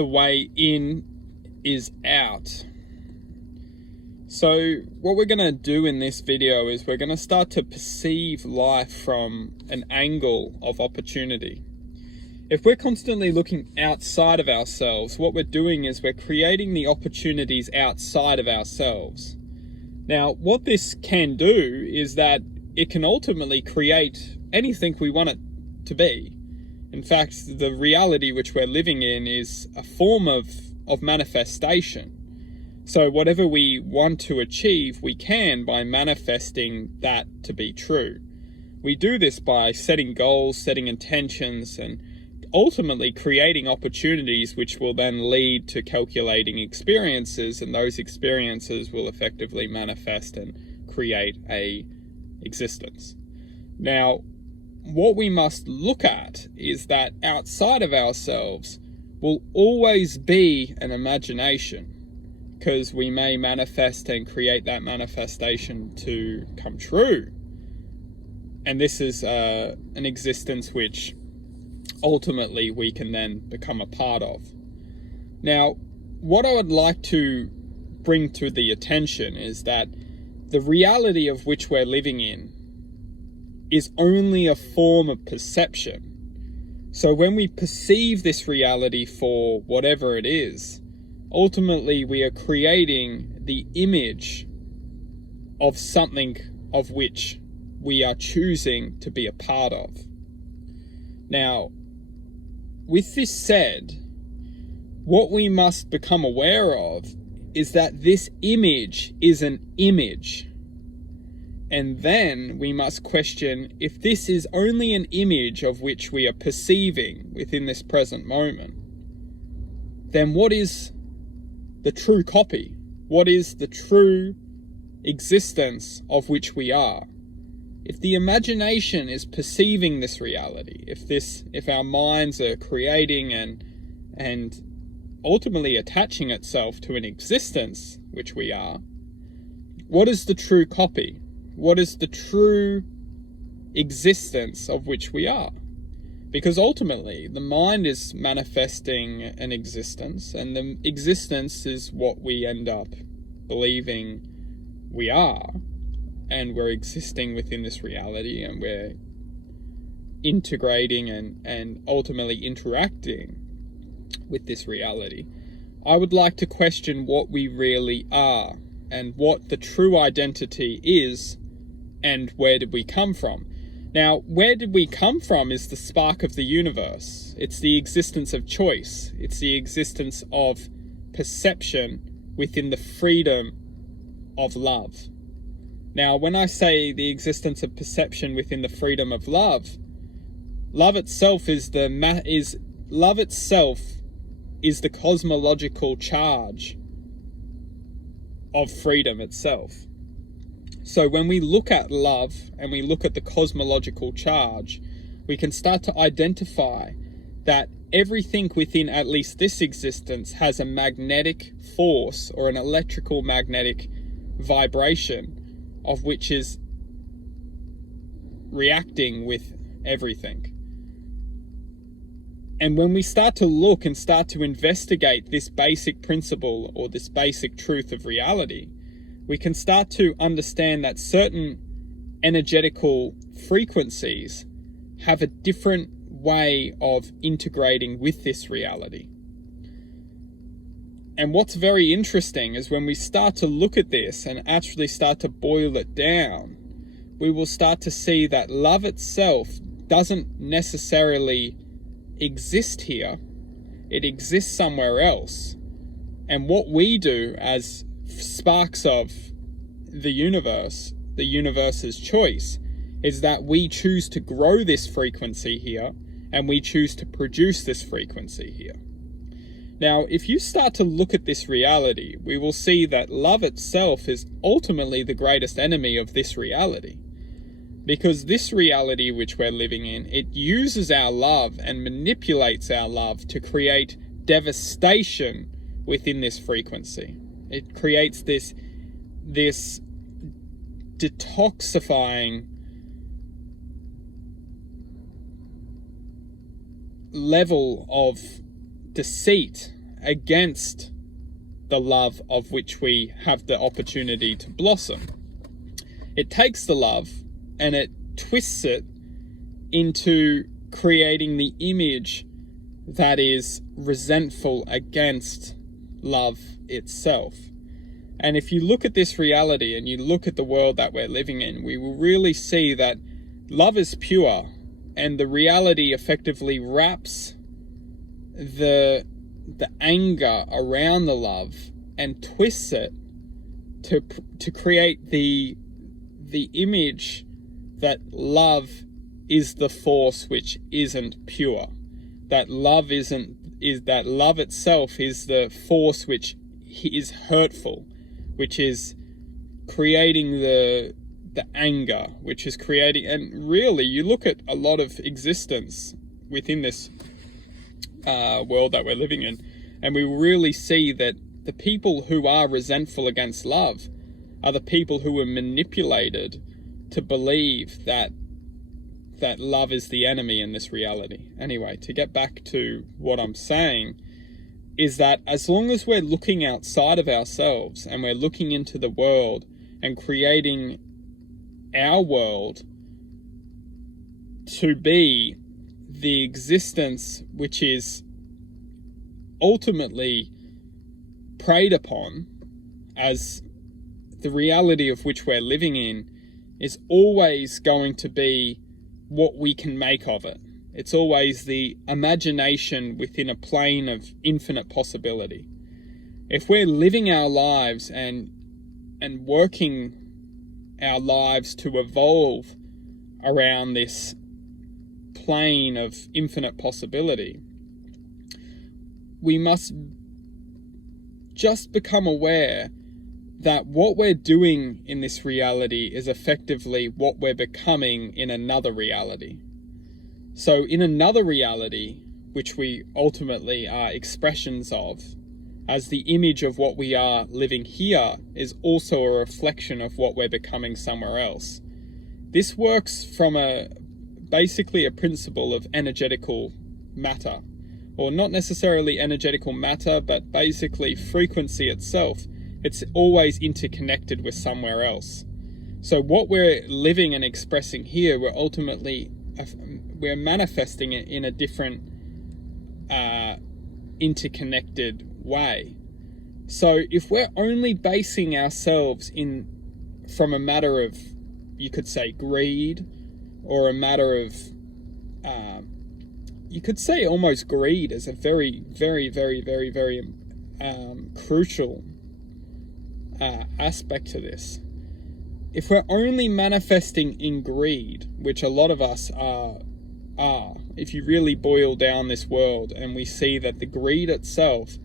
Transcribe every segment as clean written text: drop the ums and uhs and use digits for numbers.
the way in is out. So what we're going to do in this video is we're going to start to perceive life from an angle of opportunity. If we're constantly looking outside of ourselves, what we're doing is we're creating the opportunities outside of ourselves. Now, what this can do is that it can ultimately create anything we want it to be. In fact, the reality which we're living in is a form of manifestation. So whatever we want to achieve, we can by manifesting that to be true. We do this by setting goals, setting intentions, and ultimately creating opportunities which will then lead to calculating experiences, and those experiences will effectively manifest and create a existence. Now, what we must look at is that outside of ourselves will always be an imagination, because we may manifest and create that manifestation to come true. And this is an existence which ultimately we can then become a part of. Now, what I would like to bring to the attention is that the reality of which we're living in is only a form of perception. So when we perceive this reality for whatever it is, ultimately we are creating the image of something of which we are choosing to be a part of. Now, with this said, what we must become aware of is that this image is an image. And then we must question if this is only an image of which we are perceiving within this present moment, then what is the true copy? What is the true existence of which we are? If the imagination is perceiving this reality, if our minds are creating and ultimately attaching itself to an existence which we are, what is the true copy? What is the true existence of which we are? Because ultimately, the mind is manifesting an existence, and the existence is what we end up believing we are, and we're existing within this reality, and we're integrating and ultimately interacting with this reality. I would like to question what we really are, and what the true identity is, and where did we come from. Now, where did we come from is the spark of the universe. It's the existence of choice. It's the existence of perception within the freedom of love. Now, when I say the existence of perception within the freedom of love, love itself is the cosmological charge of freedom itself. So when we look at love and we look at the cosmological charge, we can start to identify that everything within at least this existence has a magnetic force or an electrical magnetic vibration of which is reacting with everything. And when we start to look and start to investigate this basic principle or this basic truth of reality, we can start to understand that certain energetical frequencies have a different way of integrating with this reality. And what's very interesting is when we start to look at this and actually start to boil it down, we will start to see that love itself doesn't necessarily exist here. It exists somewhere else. And what we do as sparks of the universe's choice, is that we choose to grow this frequency here, and we choose to produce this frequency here. Now, if you start to look at this reality, we will see that love itself is ultimately the greatest enemy of this reality. Because this reality which we're living in, it uses our love and manipulates our love to create devastation within this frequency. It creates this detoxifying level of deceit against the love of which we have the opportunity to blossom. It takes the love and it twists it into creating the image that is resentful against love itself. And if you look at this reality and you look at the world that we're living in, we will really see that love is pure, and the reality effectively wraps the anger around the love and twists it to create the image that love is the force which isn't pure. That love itself is the force which is hurtful, which is creating the anger, which is creating, and really you look at a lot of existence within this world that we're living in, and we really see that the people who are resentful against love are the people who were manipulated to believe that love is the enemy in this reality. Anyway, to get back to what I'm saying, is that as long as we're looking outside of ourselves and we're looking into the world and creating our world to be the existence which is ultimately preyed upon as the reality of which we're living in, is always going to be what we can make of it. It's always the imagination within a plane of infinite possibility. If we're living our lives and working our lives to evolve around this plane of infinite possibility, we must just become aware that what we're doing in this reality is effectively what we're becoming in another reality. So in another reality, which we ultimately are expressions of, as the image of what we are living here is also a reflection of what we're becoming somewhere else. This works from basically a principle of energetical matter, or not necessarily energetical matter, but basically frequency itself. It's always interconnected with somewhere else. So what we're living and expressing here, we're manifesting it in a different interconnected way. So if we're only basing ourselves from a matter of, you could say, greed, or a matter of you could say almost greed as a very, very, very, very, very crucial aspect to this. If we're only manifesting in greed, which a lot of us are, if you really boil down this world, and we see that the greed itself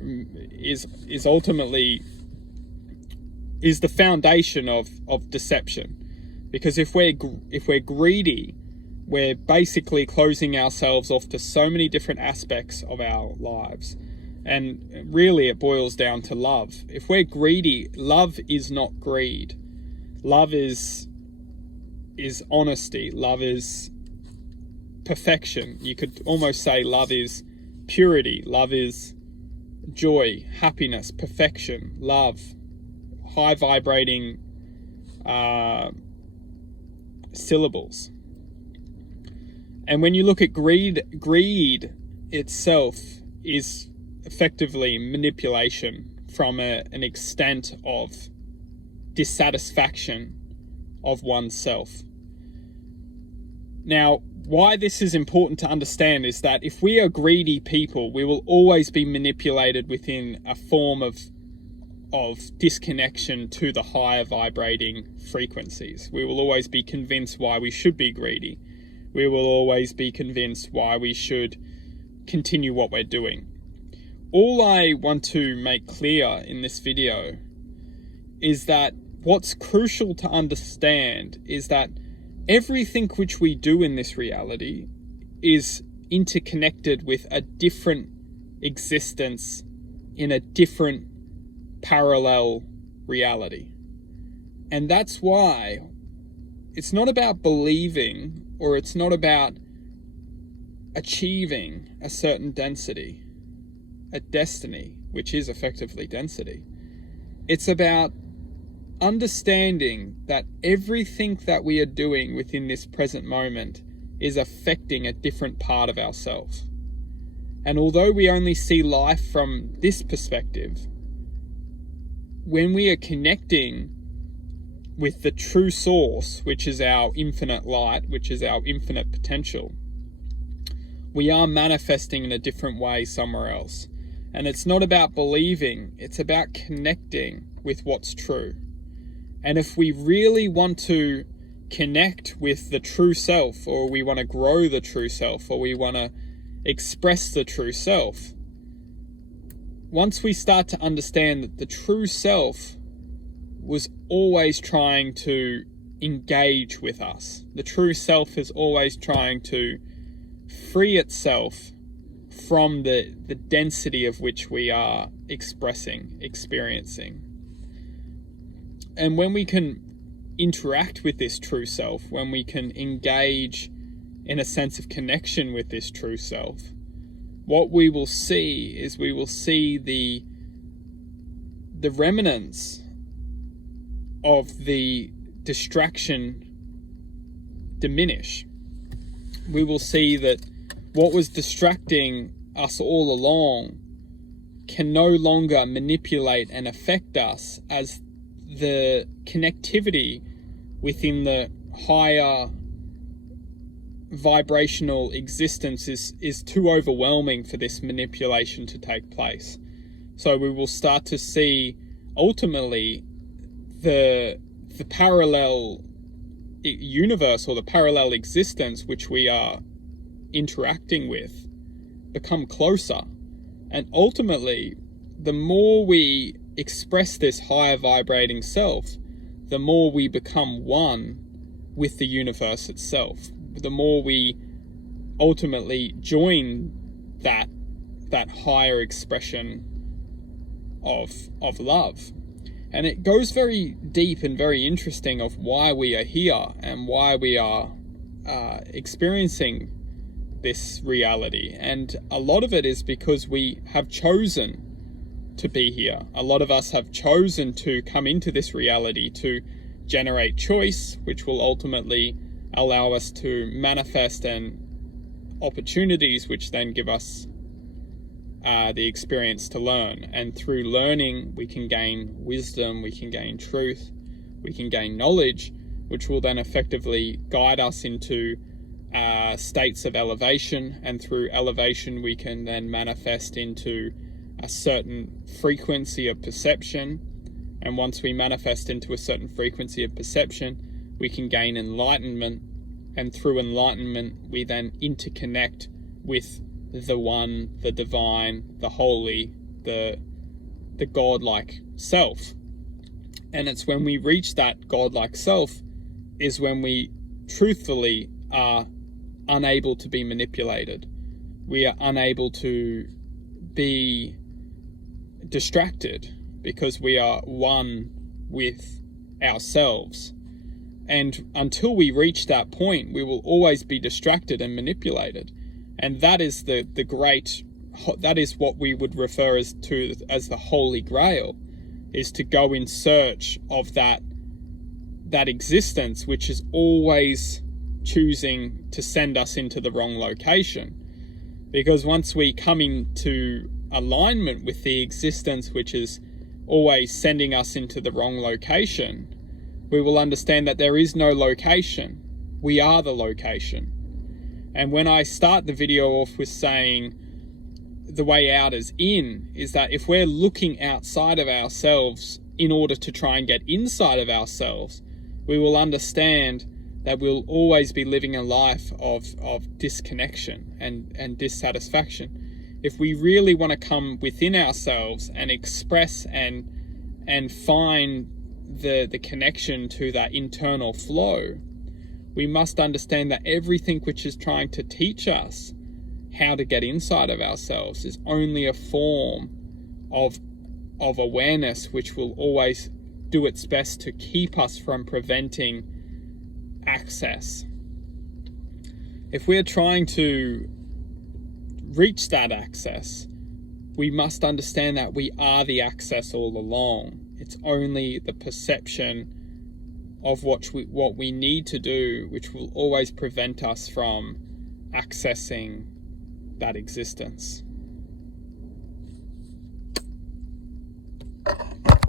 is ultimately the foundation of deception. Because if we're greedy, we're basically closing ourselves off to so many different aspects of our lives. And really it boils down to love. If we're greedy, love is not greed. Love is honesty. Love is perfection. You could almost say love is purity. Love is joy, happiness, perfection, love, high vibrating syllables. And when you look at greed itself is effectively manipulation from an extent of dissatisfaction of oneself. Now, why this is important to understand is that if we are greedy people, we will always be manipulated within a form of disconnection to the higher vibrating frequencies. We will always be convinced why we should be greedy. We will always be convinced why we should continue what we're doing. All I want to make clear in this video is that what's crucial to understand is that everything which we do in this reality is interconnected with a different existence in a different parallel reality. And that's why it's not about believing, or it's not about achieving a certain density. a destiny, which is effectively density. It's about understanding that everything that we are doing within this present moment is affecting a different part of ourselves. And although we only see life from this perspective, when we are connecting with the true source, which is our infinite light, which is our infinite potential, we are manifesting in a different way somewhere else. And it's not about believing, it's about connecting with what's true. And if we really want to connect with the true self, or we want to grow the true self, or we want to express the true self, once we start to understand that the true self was always trying to engage with us, the true self is always trying to free itself from the density of which we are experiencing. And when we can interact with this true self, when we can engage in a sense of connection with this true self, what we will see is we will see the remnants of the distraction diminish. We will see that what was distracting us all along can no longer manipulate and affect us, as the connectivity within the higher vibrational existence is too overwhelming for this manipulation to take place. So we will start to see ultimately the parallel universe, or the parallel existence which we are interacting with, become closer. And ultimately, the more we express this higher vibrating self, the more we become one with the universe itself. The more we ultimately join that higher expression of love. And it goes very deep and very interesting of why we are here and why we are experiencing this reality. And a lot of it is because we have chosen to be here. A lot of us have chosen to come into this reality to generate choice, which will ultimately allow us to manifest and opportunities, which then give us the experience to learn. And through learning, we can gain wisdom, we can gain truth, we can gain knowledge, which will then effectively guide us into states of elevation. And through elevation, we can then manifest into a certain frequency of perception. And once we manifest into a certain frequency of perception, we can gain enlightenment. And through enlightenment, we then interconnect with the one, the divine, the holy, the godlike self. And it's when we reach that godlike self is when we truthfully are unable to be manipulated. We are unable to be distracted because we are one with ourselves. And until we reach that point, we will always be distracted and manipulated. And that is that is what we would refer as the Holy Grail, is to go in search of that existence, which is always choosing to send us into the wrong location. Because once we come into alignment with the existence which is always sending us into the wrong location, we will understand that there is no location. We are the location. And when I start the video off with saying the way out is in, is that if we're looking outside of ourselves in order to try and get inside of ourselves, we will understand that we'll always be living a life of disconnection and dissatisfaction. If we really want to come within ourselves and express and find the connection to that internal flow, we must understand that everything which is trying to teach us how to get inside of ourselves is only a form of awareness, which will always do its best to keep us from preventing access. If we're trying to reach that access, we must understand that we are the access all along. It's only the perception of what we need to do which will always prevent us from accessing that existence.